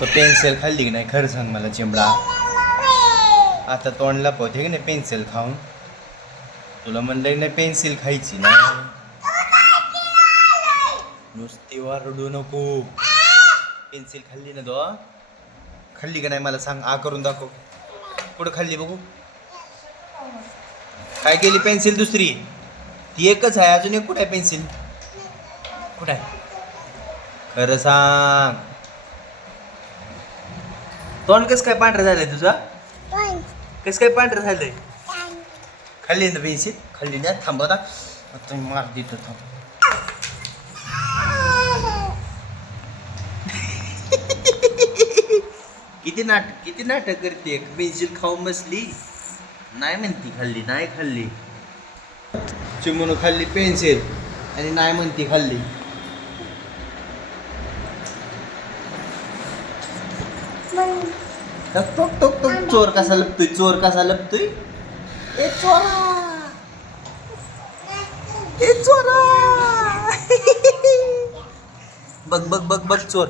तो पेन्सिल खाल्ली की नाही खरं सांग मला चिमडा. आता तोंडला पोहते की नाही पेन्सिल खाऊन. तुला म्हणलं की नाही पेन्सिल खायची ना. नुसती रडू नको. पेन्सिल खाल्ली ना तो. खाल्ली का नाही मला सांग. आ करून दाखव. कुठं खाल्ली बघू. काय केली पेन्सिल दुसरी. ती एकच आहे. अजून एक कुठं आहे पेन्सिल. कुठं आहे खरं सांग. तोंड कसं काय पांढरं झालंय तुझा. कसं काय पांढरं झालंय. खाल्ली ना पेन्सिल. खाल्ली ना. थांब आता मार देतो थांब. किती नाटक करते. पेन्सिल खाऊन बसली. नाही म्हणती खाल्ली. नाही खाल्ली. चिमून खाल्ली पेन्सिल आणि नाही म्हणती खाल्ली. टक टक टक टक. चोर कसा लपतोय. चोर कसा लपतोय. ए चोरा. ए चोरा. बघ बघ बघ बघ चोर.